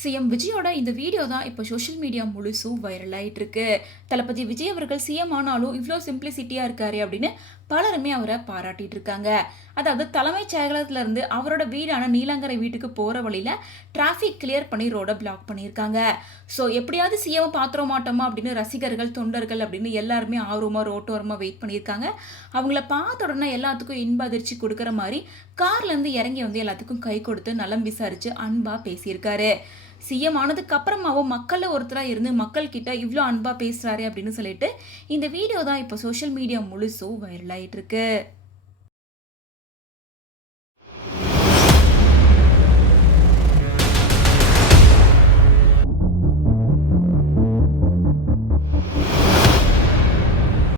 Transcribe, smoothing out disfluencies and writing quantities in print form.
CM விஜயோட இந்த video தான் இப்போ சோஷியல் மீடியா முழுசும் வைரல் ஆயிட்டு இருக்கு. தளபதி விஜய் அவர்கள் சிஎம் ஆனாலும் இவ்வளோ சிம்பிளிசிட்டியா இருக்காரு அப்படின்னு பலருமே அவரை பாராட்டிட்டு இருக்காங்க. அதாவது தலைமைச் செயலகத்துல இருந்து அவரோட வீடான நீலாங்கரை வீட்டுக்கு போற வழியில டிராஃபிக் கிளியர் பண்ணி ரோட பிளாக் பண்ணியிருக்காங்க. ஸோ எப்படியாவது சிஎம் பாத்திர மாட்டோமா அப்படின்னு ரசிகர்கள், தொண்டர்கள் அப்படின்னு எல்லாருமே ஆர்வமா ரோட்டோரமா வெயிட் பண்ணியிருக்காங்க. அவங்கள பார்த்த உடனே எல்லாத்துக்கும் இன்ப அதிர்ச்சி கொடுக்குற மாதிரி கார்ல இருந்து இறங்கி வந்து எல்லாத்துக்கும் கை கொடுத்து நலம் விசாரிச்சு அன்பா பேசியிருக்காரு. சிஎம் ஆனதுக்கு அப்புறமாவும் மக்கள்ல ஒருத்தரா இருந்து மக்கள் கிட்ட இவ்வளோ அன்பா பேசுறாரு அப்படின்னு சொல்லிட்டு இந்த வீடியோ தான் இப்போ சோஷியல் மீடியா முழுசும் வைரல் ஆயிட்டு இருக்கு.